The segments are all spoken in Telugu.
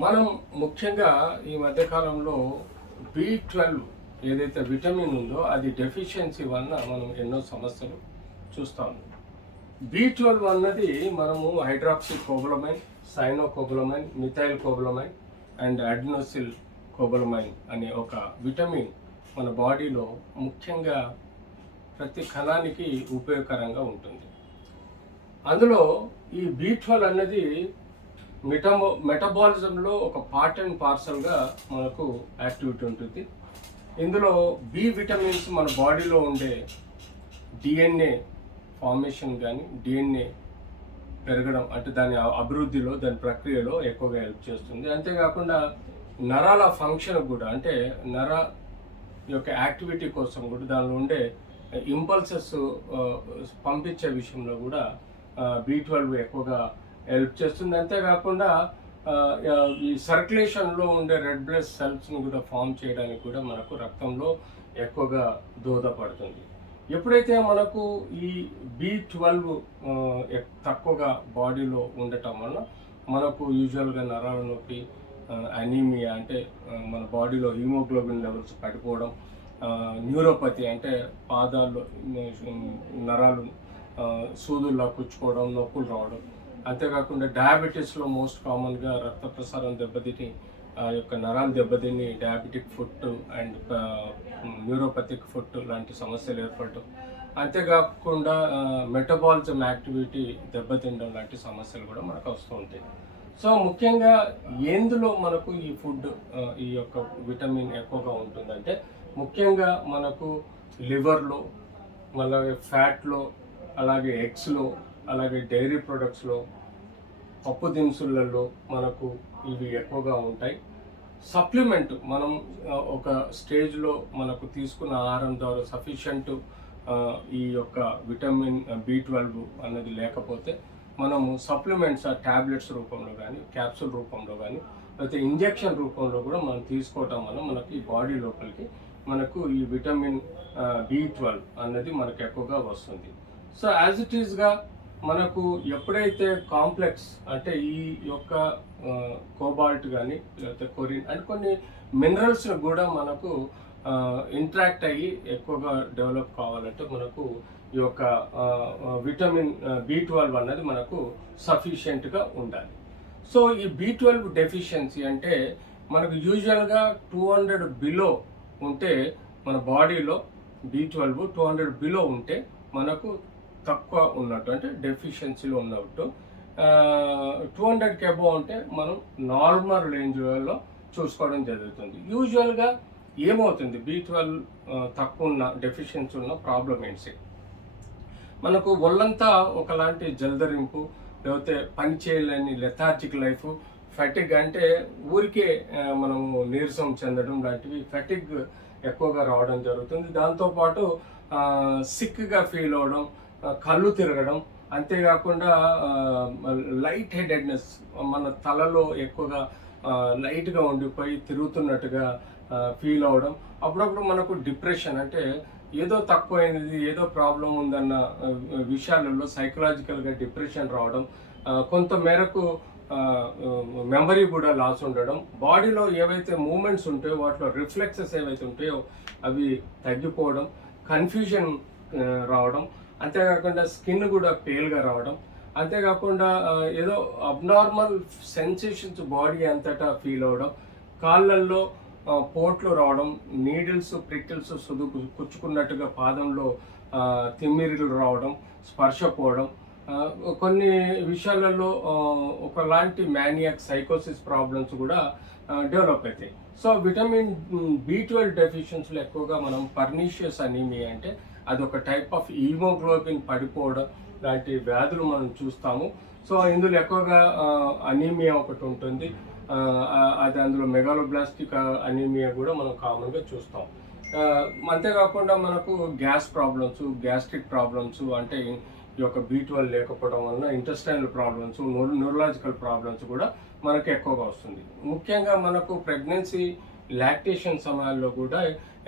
మనం ముఖ్యంగా ఈ మధ్యకాలంలో B12 ఏదైతే విటమిన్ ఉందో అది డెఫిషియన్సీ వలన మనం ఎన్నో సమస్యలు చూస్తాము. B12 అన్నది మనము హైడ్రాక్సీ కోబలమైన్, సైనోకోబలమైన్, మిథైల్ కోబలమైన్ అండ్ అడినోసిల్ కోబలమైన్ అనే ఒక విటమిన్ మన బాడీలో ముఖ్యంగా ప్రతి కణానికి ఉపయోగకరంగా ఉంటుంది. అందులో ఈ B12 అన్నది మెటబాలిజంలో ఒక పార్ట్ అండ్ పార్సల్గా మనకు యాక్టివిటీ ఉంటుంది. ఇందులో బి విటమిన్స్ మన బాడీలో ఉండే డిఎన్ఏ ఫార్మేషన్ కానీ డిఎన్ఏ పెరగడం అంటే దాని అభివృద్ధిలో దాని ప్రక్రియలో ఎక్కువగా హెల్ప్ చేస్తుంది. అంతేకాకుండా నరాల ఫంక్షన్ కూడా అంటే నర యొక్క యాక్టివిటీ కోసం కూడా దానిలో ఉండే ఇంపల్సెస్ పంపించే విషయంలో కూడా B12 ఎక్కువగా హెల్ప్ చేస్తుంది. అంతేకాకుండా ఈ సర్క్యులేషన్లో ఉండే రెడ్ బ్లడ్ సెల్స్ని కూడా ఫామ్ చేయడానికి కూడా మనకు రక్తంలో ఎక్కువగా దోహదపడుతుంది. ఎప్పుడైతే మనకు ఈ B12 తక్కువగా బాడీలో ఉండటం వల్ల మనకు యూజువల్గా నరాల నొప్పి, అనీమియా అంటే మన బాడీలో హిమోగ్లోబిన్ లెవెల్స్ పడిపోవడం, న్యూరోపతి అంటే పాదాల్లో నరాలు సూదుల్లో కుచ్చుకోవడం, నొప్పులు రావడం, అంతేకాకుండా డయాబెటీస్లో మోస్ట్ కామన్గా రక్త ప్రసారం దెబ్బతిని యొక్క నరాలు దెబ్బతిని diabetic foot and neuropathic foot లాంటి సమస్యలు ఏర్పడటం, అంతేకాకుండా మెటబాలిజం యాక్టివిటీ దెబ్బతినడం లాంటి సమస్యలు కూడా మనకు వస్తూ ఉంటాయి. సో ముఖ్యంగా ఎందులో మనకు ఈ ఫుడ్ ఈ యొక్క విటమిన్ ఎక్కువగా ఉంటుందంటే ముఖ్యంగా మనకు లివర్లో, అలాగే ఫ్యాట్లో, అలాగే ఎగ్స్లో, అలాగే డైరీ ప్రొడక్ట్స్లో, పప్పు దినుసులలో మనకు ఇవి ఎక్కువగా ఉంటాయి. సప్లిమెంట్ మనం ఒక స్టేజ్లో మనకు తీసుకున్న ఆహారం ద్వారా సఫిషియంట్ ఈ యొక్క విటమిన్ B12 అన్నది లేకపోతే మనము సప్లిమెంట్స్ ట్యాబ్లెట్స్ రూపంలో కానీ, క్యాప్సూల్ రూపంలో కానీ, లేకపోతే ఇంజెక్షన్ రూపంలో కూడా మనం తీసుకోవటం వల్ల మనకి బాడీ లోపలికి మనకు ఈ విటమిన్ B12 అన్నది మనకు ఎక్కువగా వస్తుంది. సో యాజ్ ఇట్ ఈస్గా మనకు ఎప్పుడైతే కాంప్లెక్స్ అంటే ఈ యొక్క కోబాల్ట్ కానీ లేకపోతే కొరిన్ అంటే కొన్ని మినరల్స్ని కూడా మనకు ఇంట్రాక్ట్ అయ్యి ఎక్కువగా డెవలప్ కావాలంటే మనకు ఈ యొక్క విటమిన్ B12 అన్నది మనకు సఫిషియెంట్గా ఉండాలి. సో ఈ B12 డెఫిషియన్సీ అంటే మనకు యూజువల్గా 200 బిలో ఉంటే మన బాడీలో B12 200 బిలో ఉంటే మనకు తక్కువ ఉన్నట్టు అంటే డెఫిషియన్సీలో ఉన్నట్టు. 200కి అబోవ్ అంటే మనం నార్మల్ రేంజ్లో చూసుకోవడం జరుగుతుంది. యూజువల్గా ఏమవుతుంది B12 తక్కువ ఉన్న డెఫిషియన్సీ ఉన్న ప్రాబ్లం ఏంటి? మనకు ఒళ్ళంతా ఒకలాంటి జలదరింపు, లేకపోతే పని చేయలేని లెథార్జిక్ లైఫ్, ఫెటిగ్ అంటే ఊరికే మనము నీరసం చెందడం లాంటివి ఫెటిగ్ ఎక్కువగా రావడం జరుగుతుంది. దాంతోపాటు సిక్గా ఫీల్ అవ్వడం, కళ్ళు తిరగడం, అంతేకాకుండా లైట్ హెడెడ్నెస్ మన తలలో ఎక్కువగా లైట్గా ఉండిపోయి తిరుగుతున్నట్టుగా ఫీల్ అవ్వడం, అప్పుడప్పుడు మనకు డిప్రెషన్ అంటే ఏదో తక్కువైనది ఏదో ప్రాబ్లం ఉందన్న విషయాలలో సైకలాజికల్గా డిప్రెషన్ రావడం, కొంత మేరకు మెమరీ కూడా లాస్ ఉండడం, బాడీలో ఏవైతే మూమెంట్స్ ఉంటాయో వాటిలో రిఫ్లెక్సెస్ ఏవైతే ఉంటాయో అవి తగ్గిపోవడం, కన్ఫ్యూజన్ రావడం, అంతేకాకుండా స్కిన్ కూడా పేల్గా రావడం, అంతేకాకుండా ఏదో అబ్నార్మల్ సెన్సేషన్స్ బాడీ అంతటా ఫీల్ అవ్వడం, కాళ్ళల్లో పోట్లు రావడం, నీడిల్స్ ప్రికిల్స్ కుచ్చుకున్నట్టుగా పాదంలో తిమ్మిరిలు రావడం, స్పర్శ పోవడం, కొన్ని విషయాలలో ఒకలాంటి మ్యానియాక్ సైకోసిస్ ప్రాబ్లమ్స్ కూడా డెవలప్ అవుతాయి. సో విటమిన్ B12 డెఫిషియన్సీలో ఎక్కువగా మనం పర్నీషియస్ అనీమియా అంటే అదొక టైప్ ఆఫ్ హీమోగ్లోబిన్ పడిపోవడం లాంటి వ్యాధులు మనం చూస్తాము. సో ఇందులో ఎక్కువగా అనీమియా ఒకటి ఉంటుంది, అది అందులో మెగాలోబ్లాస్టిక్ అనీమియా కూడా మనం కామన్గా చూస్తాం. అంతేకాకుండా మనకు గ్యాస్ ప్రాబ్లమ్స్, గ్యాస్ట్రిక్ ప్రాబ్లమ్స్ అంటే ఈ యొక్క B12 లేకపోవడం వలన ఇంటెస్టైనల్ ప్రాబ్లమ్స్, న్యూరలాజికల్ ప్రాబ్లమ్స్ కూడా మనకు ఎక్కువగా వస్తుంది. ముఖ్యంగా మనకు ప్రెగ్నెన్సీ, లాక్టేషన్ సమయాల్లో కూడా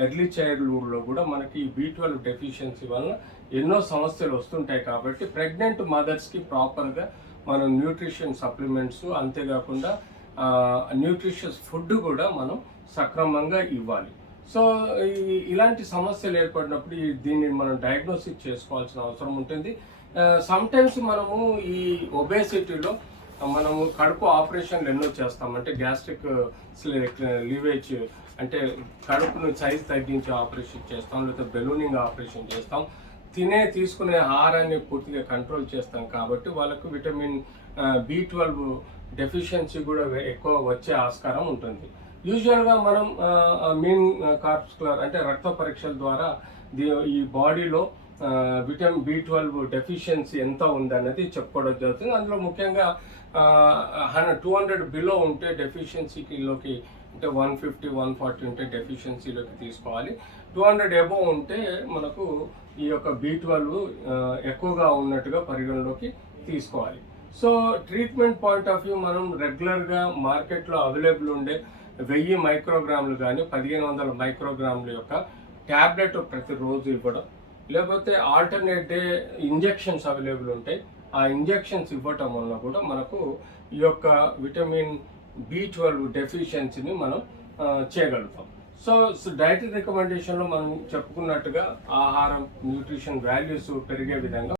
ఎర్లీ చైల్డ్హుడ్లో కూడా మనకి B12 డెఫిషియన్సీ వలన ఎన్నో సమస్యలు వస్తుంటాయి. కాబట్టి ప్రెగ్నెంట్ మదర్స్కి ప్రాపర్గా మనం న్యూట్రిషన్ సప్లిమెంట్స్, అంతేకాకుండా న్యూట్రిషియస్ ఫుడ్ కూడా మనం సక్రమంగా ఇవ్వాలి. సో ఇలాంటి సమస్యలు ఏర్పడినప్పుడు దీన్ని మనం డయాగ్నోసిస్ చేసుకోవాల్సిన అవసరం ఉంటుంది. సమ్టైమ్స్ మనము ఈ ఒబేసిటీలో మనము కడుపు ఆపరేషన్లు ఎన్నో చేస్తాం. అంటే గ్యాస్ట్రిక్ లీవేజ్ అంటే కడుపును సైజ్ తగ్గించే ఆపరేషన్ చేస్తాం, లేకపోతే బెలూనింగ్ ఆపరేషన్ చేస్తాం. తీసుకునే ఆహారాన్ని పూర్తిగా కంట్రోల్ చేస్తాం కాబట్టి వాళ్ళకు విటమిన్ B12 డెఫిషియన్సీ కూడా ఎక్కువ వచ్చే ఆస్కారం ఉంటుంది. యూజువల్గా మనం మీన్ కార్పస్కులర్ అంటే రక్త పరీక్షల ద్వారా ఈ బాడీలో విటమిన్ B12 డెఫిషియన్సీ ఎంత ఉందన్నది చెప్పుకోవడం జరుగుతుంది. అందులో ముఖ్యంగా 200 బిలో ఉంటే డెఫిషియన్సీలోకి, అంటే 150 140 ఉంటే డెఫిషియన్సీలోకి తీసుకోవాలి. 200 అబోవ్ ఉంటే మనకు ఈ యొక్క B12 ఎక్కువగా ఉన్నట్టుగా పరిగణలోకి తీసుకోవాలి. So treatment point of view మనం రెగ్యులర్గా మార్కెట్లో అవైలబుల్ ఉండే 1000 మైక్రోగ్రాములు కానీ 1500 మైక్రోగ్రాముల యొక్క ట్యాబ్లెట్ ప్రతిరోజు ఇవ్వడం, లేకపోతే ఆల్టర్నేట్ డే ఇంజెక్షన్స్ అవైలబుల్ ఉంటాయి. ఆ ఇంజెక్షన్స్ ఇవ్వటం వల్ల కూడా మనకు ఈ యొక్క విటమిన్ B12 డెఫిషియన్సీని మనం చేయగలుగుతాం. సో డైటరీ రికమెండేషన్లో మనం చెప్పుకున్నట్టుగా ఆహారం, న్యూట్రిషన్ వాల్యూస్ పెరిగే విధంగా